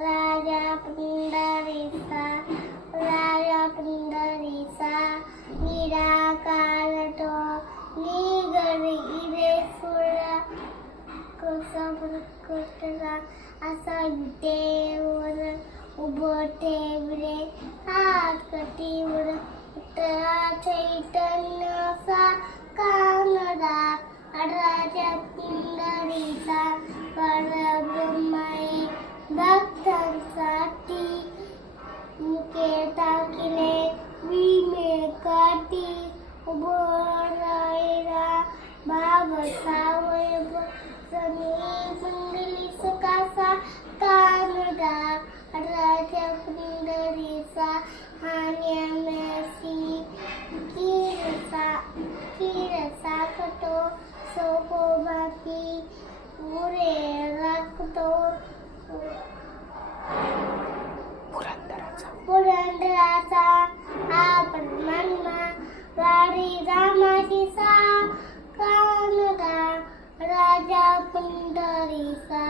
राजा पंढरीचा राजा पंढरीचा निराकार तो निगडी रे सोळा कसा प्रकटला असा विटेवर उभं ठेवले हात कटीवर चैतन्यचा कानडा राजा पंढरीचा परब्रह्माई भक्तांसाठी मुके टाकले विमे काठी उभं राहिला भाव सावयव सनी मंगली सकासा कानडा राजा पंढरीचा हाण्यामेसी किरसा कटो सोकोबाकी पुरे राखतो पुरंदराचा हा परमात्मा गाडी रामाशीचा कानडा राजा पंढरीचा